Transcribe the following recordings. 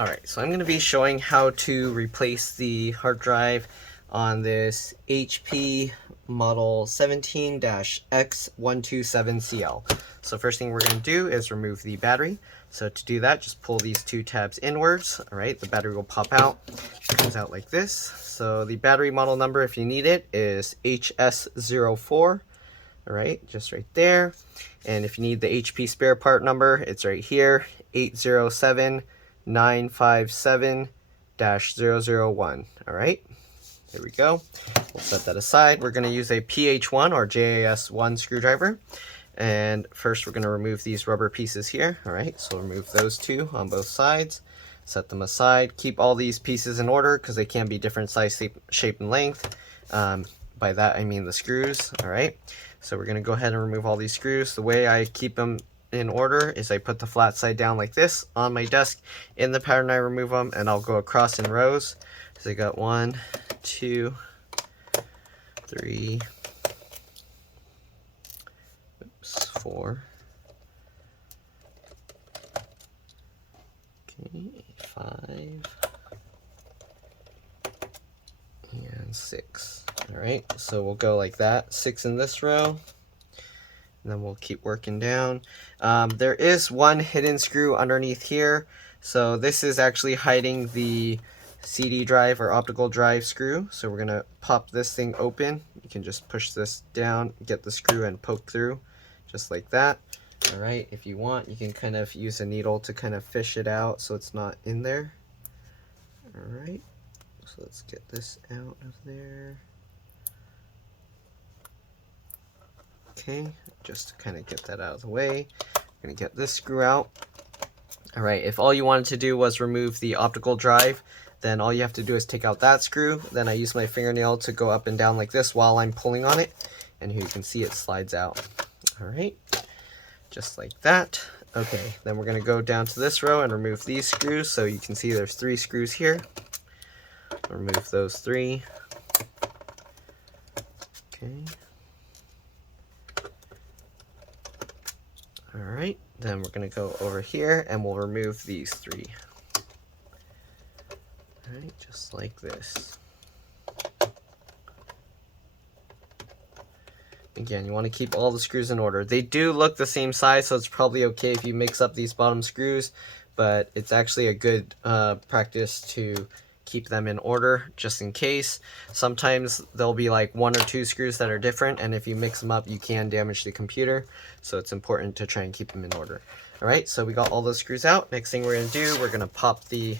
Alright, so I'm going to be showing how to replace the hard drive on this HP model 17-X127CL. So first thing we're going to do is remove the battery. So to do that, just pull these two tabs inwards. Alright, the battery will pop out. It comes out like this. So the battery model number, if you need it, is HS04. Alright, just right there. And if you need the HP spare part number, it's right here, 807-957-001. Alright, there we go. We'll set that aside. We're going to use a PH1 or JAS1 screwdriver. And first we're going to remove these rubber pieces here. Alright, so remove those two on both sides. Set them aside. Keep all these pieces in order because they can be different size, shape, and length. By that I mean the screws. Alright, so we're going to go ahead and remove all these screws. The way I keep them in order is I put the flat side down like this on my desk. In the pattern I remove them, and I'll go across in rows. So I got 1, 2, 3, 4, okay, 5, and 6. Alright, so we'll go like that, 6 in this row, and then we'll keep working down. There is one hidden screw underneath here, so this is actually hiding the CD drive or optical drive screw. So we're going to pop this thing open. You can just push this down, get the screw, and poke through, just like that. Alright, if you want, you can kind of use a needle to kind of fish it out so it's not in there. Alright, so let's get this out of there. Okay, just to kind of get that out of the way, I'm going to get this screw out. Alright, if all you wanted to do was remove the optical drive, then all you have to do is take out that screw. Then I use my fingernail to go up and down like this while I'm pulling on it. And here you can see it slides out. Alright, just like that. Okay, then we're going to go down to this row and remove these screws. So you can see there's 3 screws here. Remove those 3. Okay. Alright, then we're going to go over here and we'll remove these 3. Alright, just like this. Again, you want to keep all the screws in order. They do look the same size, so it's probably okay if you mix up these bottom screws, but it's actually a good practice to keep them in order just in case. Sometimes there'll be like 1 or 2 screws that are different, and if you mix them up you can damage the computer, so it's important to try and keep them in order. Alright, so we got all those screws out. Next thing we're going to do, we're going to pop the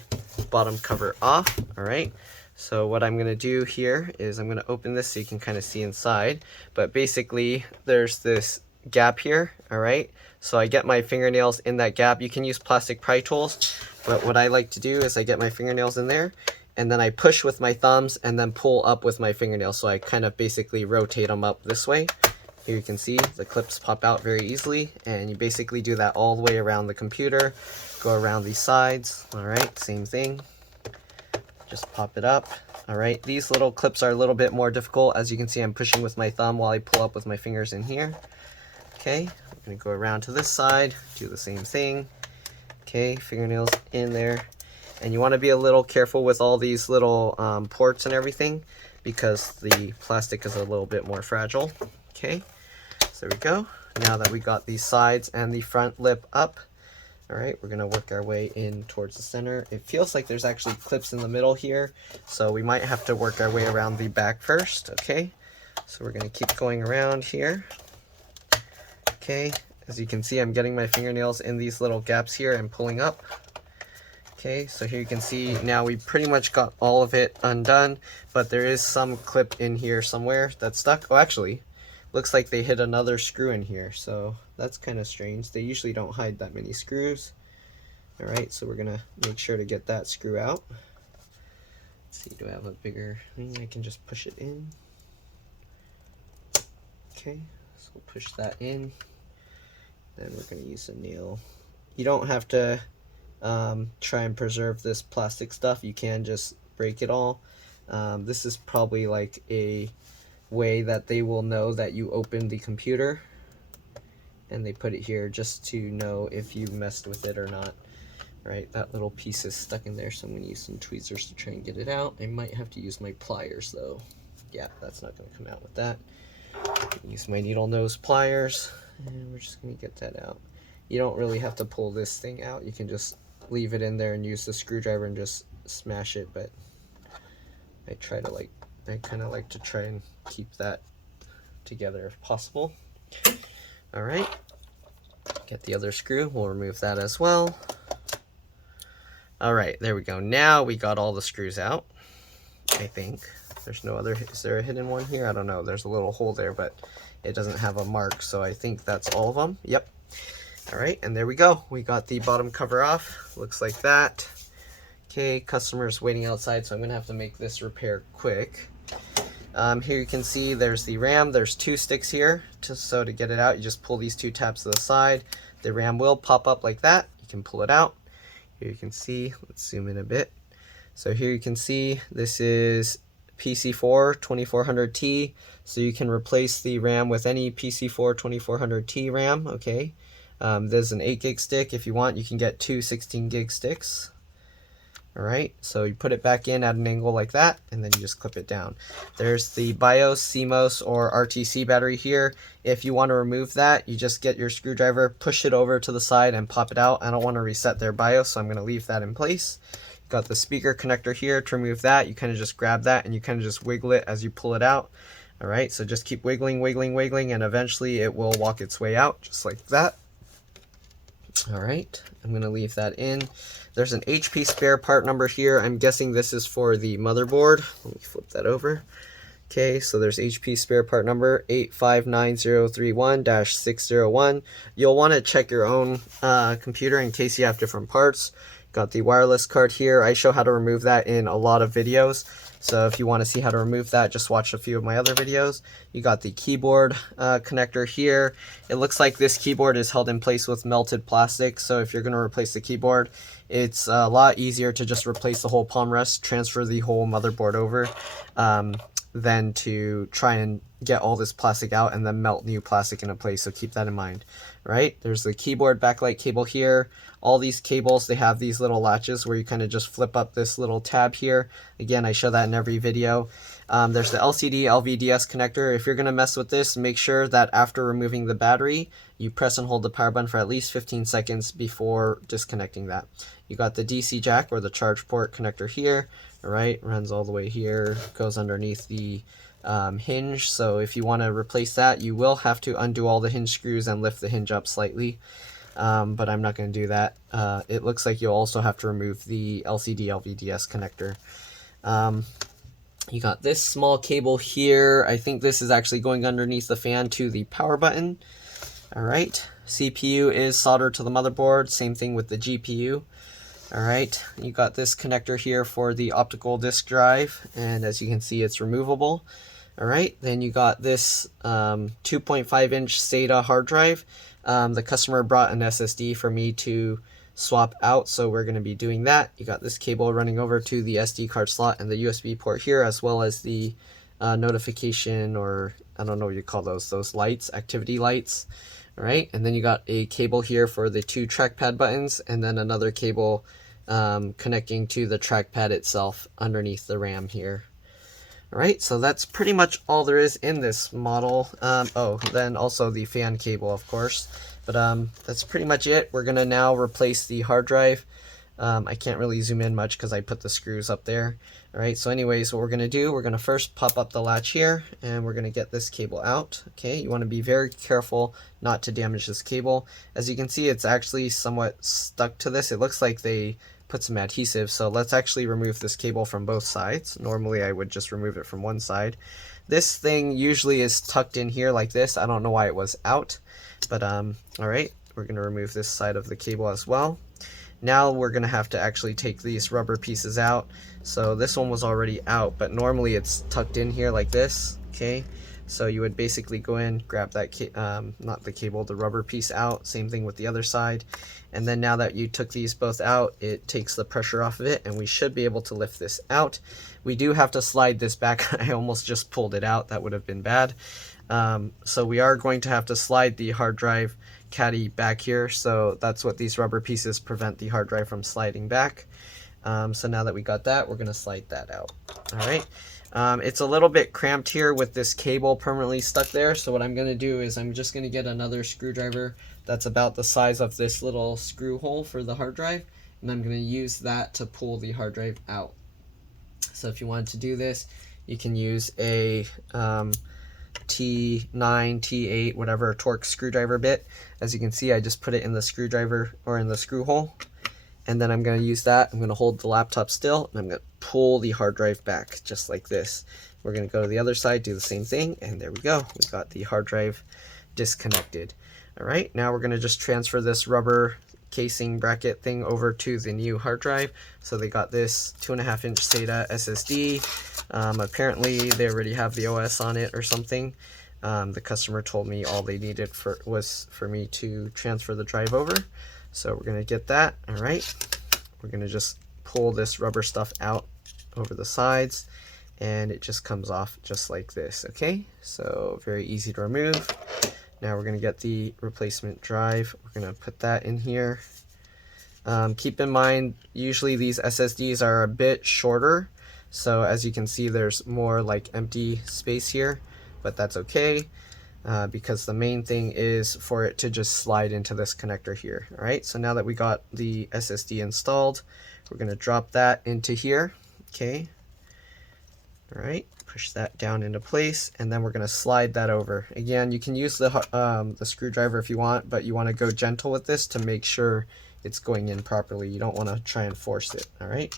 bottom cover off. Alright, so what I'm going to do here is I'm going to open this so you can kind of see inside, but basically there's this gap here. Alright, so I get my fingernails in that gap. You can use plastic pry tools, but what I like to do is I get my fingernails in there and then I push with my thumbs and then pull up with my fingernails, so I kind of basically rotate them up this way. Here you can see the clips pop out very easily, and you basically do that all the way around the computer. Go around these sides. Alright, same thing. Just pop it up. Alright, these little clips are a little bit more difficult. As you can see, I'm pushing with my thumb while I pull up with my fingers in here. Okay, I'm going to go around to this side, do the same thing. Okay, fingernails in there. And you want to be a little careful with all these little ports and everything, because the plastic is a little bit more fragile. Okay, so there we go. Now that we got these sides and the front lip up, alright, we're going to work our way in towards the center. It feels like there's actually clips in the middle here, so we might have to work our way around the back first. Okay, so we're going to keep going around here. Okay, as you can see, I'm getting my fingernails in these little gaps here and pulling up. Okay, so here you can see now we pretty much got all of it undone, but there is some clip in here somewhere that's stuck. Oh, actually, looks like they hit another screw in here, so that's kind of strange. They usually don't hide that many screws. Alright, so we're going to make sure to get that screw out. Let's see, do I have a bigger thing? I can just push it in. Okay, so we'll push that in. Then we're going to use a nail. You don't have to try and preserve this plastic stuff. You can just break it all. This is probably like a way that they will know that you opened the computer, and they put it here just to know if you messed with it or not. Alright, that little piece is stuck in there, so I'm going to use some tweezers to try and get it out. I might have to use my pliers though. Yeah, that's not going to come out with that. Use my needle nose pliers, and we're just going to get that out. You don't really have to pull this thing out. You can just leave it in there and use the screwdriver and just smash it, but I kind of like to try and keep that together if possible. Alright, get the other screw. We'll remove that as well. Alright, there we go. Now we got all the screws out, I think. There's no other, is there a hidden one here? I don't know. There's a little hole there, but it doesn't have a mark, so I think that's all of them. Yep. Alright, and there we go. We got the bottom cover off. Looks like that. Okay, customer's waiting outside, so I'm going to have to make this repair quick. Here you can see there's the RAM. There's 2 sticks here. So to get it out, you just pull these 2 tabs to the side. The RAM will pop up like that. You can pull it out. Here you can see, let's zoom in a bit. So here you can see this is PC4 2400T. So you can replace the RAM with any PC4 2400T RAM. Okay. There's an 8 gig stick. If you want, you can get 2 16 gig sticks. Alright, so you put it back in at an angle like that, and then you just clip it down. There's the BIOS, CMOS, or RTC battery here. If you want to remove that, you just get your screwdriver, push it over to the side, and pop it out. I don't want to reset their BIOS, so I'm going to leave that in place. Got the speaker connector here. To remove that, you kind of just grab that, and you kind of just wiggle it as you pull it out. Alright, so just keep wiggling, wiggling, wiggling, and eventually it will walk its way out, just like that. Alright, I'm going to leave that in. There's an HP spare part number here. I'm guessing this is for the motherboard. Let me flip that over. Okay, so there's HP spare part number 859031-601. You'll want to check your own computer in case you have different parts. Got the wireless card here. I show how to remove that in a lot of videos. So if you want to see how to remove that, just watch a few of my other videos. You got the keyboard connector here. It looks like this keyboard is held in place with melted plastic. So if you're going to replace the keyboard, it's a lot easier to just replace the whole palm rest, transfer the whole motherboard over, than to try and get all this plastic out and then melt new plastic into place. So keep that in mind, right? There's the keyboard backlight cable here. All these cables, they have these little latches where you kind of just flip up this little tab here. Again, I show that in every video. There's the LCD LVDS connector. If you're going to mess with this, make sure that after removing the battery, you press and hold the power button for at least 15 seconds before disconnecting that. You got the DC jack or the charge port connector here. All right, runs all the way here, goes underneath the hinge. So if you want to replace that, you will have to undo all the hinge screws and lift the hinge up slightly. But I'm not going to do that. It looks like you'll also have to remove the LCD LVDS connector. You got this small cable here. I think this is actually going underneath the fan to the power button. Alright, CPU is soldered to the motherboard. Same thing with the GPU. Alright, you got this connector here for the optical disk drive, and as you can see, it's removable. Alright, then you got this 2.5-inch SATA hard drive. The customer brought an SSD for me to swap out, so we're going to be doing that. You got this cable running over to the SD card slot and the USB port here, as well as the notification, or I don't know what you call those lights, activity lights. Alright, and then you got a cable here for the 2 trackpad buttons, and then another cable connecting to the trackpad itself underneath the RAM here. Alright, so that's pretty much all there is in this model. Oh, then also the fan cable, of course. But that's pretty much it. We're going to now replace the hard drive. I can't really zoom in much because I put the screws up there. Alright, so anyways, what we're going to do, we're going to first pop up the latch here, and we're going to get this cable out. Okay, you want to be very careful not to damage this cable. As you can see, it's actually somewhat stuck to this. It looks like they put some adhesive, so let's actually remove this cable from both sides. Normally I would just remove it from one side. This thing usually is tucked in here like this. I don't know why it was out, but alright, we're going to remove this side of the cable as well. Now we're going to have to actually take these rubber pieces out. So this one was already out, but normally it's tucked in here like this. Okay, so you would basically go in, grab that not the cable, the rubber piece out. Same thing with the other side. And then now that you took these both out, it takes the pressure off of it, and we should be able to lift this out. We do have to slide this back. I almost just pulled it out. That would have been bad. So we are going to have to slide the hard drive caddy back here, so that's what these rubber pieces prevent the hard drive from sliding back. So now that we got that, we're going to slide that out. All right. It's a little bit cramped here with this cable permanently stuck there, so what I'm going to do is I'm just going to get another screwdriver that's about the size of this little screw hole for the hard drive, and I'm going to use that to pull the hard drive out. So if you wanted to do this, you can use a T9, T8, whatever Torx screwdriver bit. As you can see, I just put it in the screwdriver or in the screw hole, and then I'm going to use that. I'm going to hold the laptop still, and I'm going to pull the hard drive back just like this. We're going to go to the other side, do the same thing, and there we go. We got the hard drive disconnected. All right, now we're going to just transfer this rubber casing bracket thing over to the new hard drive. So they got this 2.5-inch SATA SSD. Apparently they already have the OS on it or something. The customer told me all they needed was for me to transfer the drive over. So we're going to get that. All right, we're going to just pull this rubber stuff out over the sides, and it just comes off just like this. Okay, so very easy to remove. Now we're going to get the replacement drive. We're going to put that in here. Keep in mind, usually these SSDs are a bit shorter, so as you can see, there's more like empty space here, but that's okay, because the main thing is for it to just slide into this connector here. All right, so now that we got the SSD installed, we're going to drop that into here. Okay, all right, push that down into place, and then we're going to slide that over. Again, you can use the screwdriver if you want, but you want to go gentle with this to make sure it's going in properly. You don't want to try and force it. All right,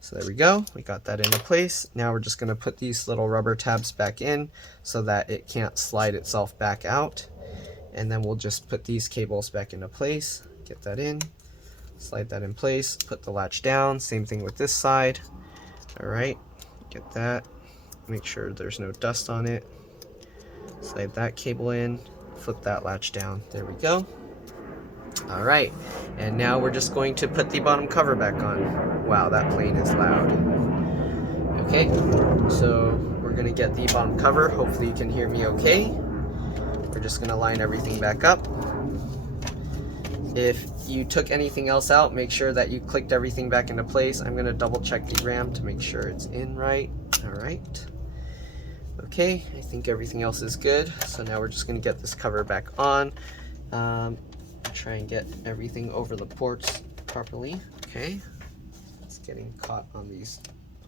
so there we go. We got that into place. Now we're just going to put these little rubber tabs back in so that it can't slide itself back out, and then we'll just put these cables back into place. Get that in, slide that in place, put the latch down. Same thing with this side. All right, get that, make sure there's no dust on it, slide that cable in, flip that latch down. There we go. All right, and now we're just going to put the bottom cover back on. Wow, that plane is loud. Okay, so we're going to get the bottom cover. Hopefully you can hear me okay. We're just going to line everything back up. If you took anything else out, make sure that you clicked everything back into place. I'm going to double check the RAM to make sure it's in right. All right. Okay, I think everything else is good. So now we're just going to get this cover back on. Try and get everything over the ports properly. Okay, it's getting caught on these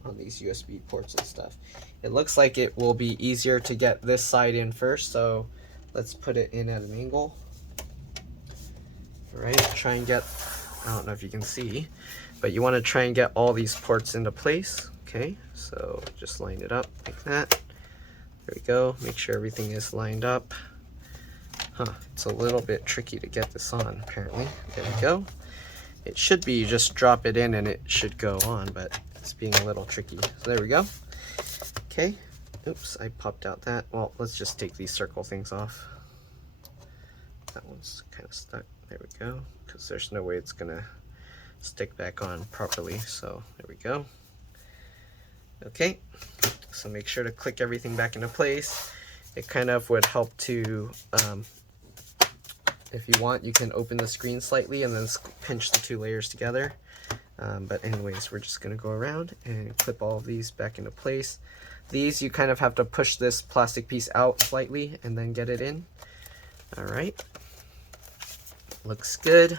USB ports and stuff. It looks like it will be easier to get this side in first, so let's put it in at an angle. All right, try and get, I don't know if you can see, but you want to try and get all these ports into place. Okay, so just line it up like that. There we go. Make sure everything is lined up. It's a little bit tricky to get this on, apparently. There we go. It should be, you just drop it in and it should go on, but it's being a little tricky. So there we go. Okay. Oops, I popped out that. Well, let's just take these circle things off. That one's kind of stuck. There we go. Because there's no way it's going to stick back on properly. So there we go. Okay. So make sure to click everything back into place. It kind of would help to, if you want, you can open the screen slightly and then pinch the two layers together. But anyways, we're just going to go around and clip all of these back into place. These, you kind of have to push this plastic piece out slightly and then get it in. All right. Looks good.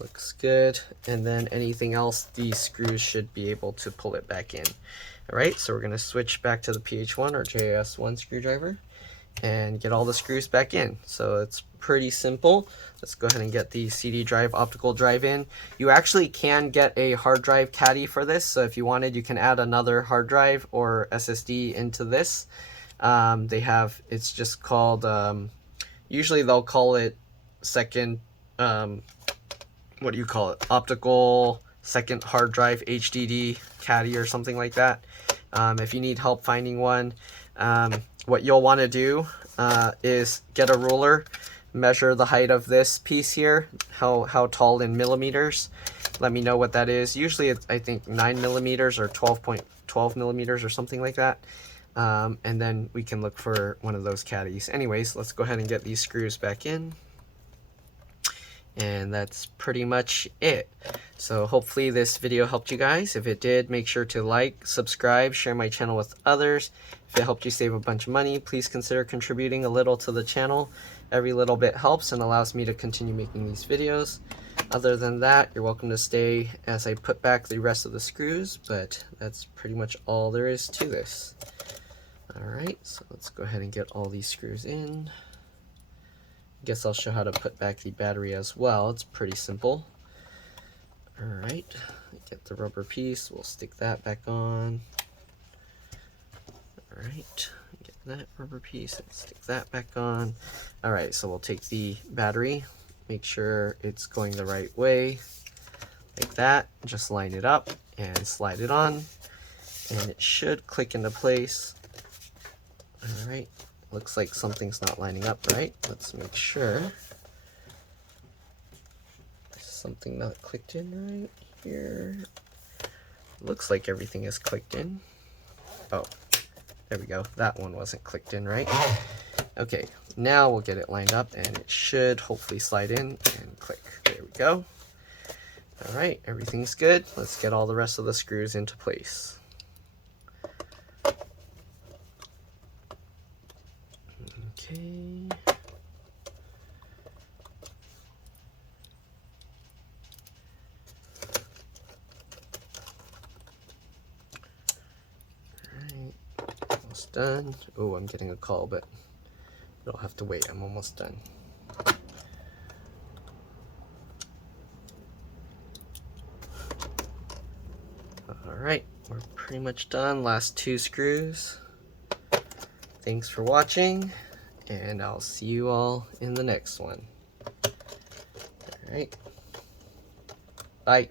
Looks good. And then anything else, these screws should be able to pull it back in. All right, so we're going to switch back to the PH1 or JS1 screwdriver and get all the screws back in. So it's pretty simple. Let's go ahead and get the CD drive, optical drive in. You actually can get a hard drive caddy for this. So if you wanted, you can add another hard drive or SSD into this. It's just called, usually they'll call it second, what do you call it? Optical second hard drive, HDD caddy or something like that. If you need help finding one, what you'll want to do is get a ruler, measure the height of this piece here, how tall in millimeters. Let me know what that is. Usually it's, I think, 9 millimeters or 12.12 millimeters or something like that. and then we can look for one of those caddies. Anyways, let's go ahead and get these screws back in. And that's pretty much it. So hopefully this video helped you guys. If it did, make sure to like, subscribe, share my channel with others. If it helped you save a bunch of money, please consider contributing a little to the channel. Every little bit helps and allows me to continue making these videos. Other than that, you're welcome to stay as I put back the rest of the screws, but that's pretty much all there is to this. Alright, so let's go ahead and get all these screws in. Guess I'll show how to put back the battery as well. It's pretty simple. Alright, get the rubber piece, we'll stick that back on. Alright, get that rubber piece and stick that back on. Alright, so we'll take the battery, make sure it's going the right way, like that. Just line it up and slide it on, and it should click into place. Alright. Looks like something's not lining up right. Let's make sure. Something not clicked in right here. Looks like everything is clicked in. Oh, there we go. That one wasn't clicked in right. Okay, now we'll get it lined up and it should hopefully slide in and click. There we go. Alright, everything's good. Let's get all the rest of the screws into place. Okay. Alright, almost done. Oh, I'm getting a call, but I'll have to wait. I'm almost done. Alright, we're pretty much done. Last two screws. Thanks for watching, and I'll see you all in the next one. Alright. Bye.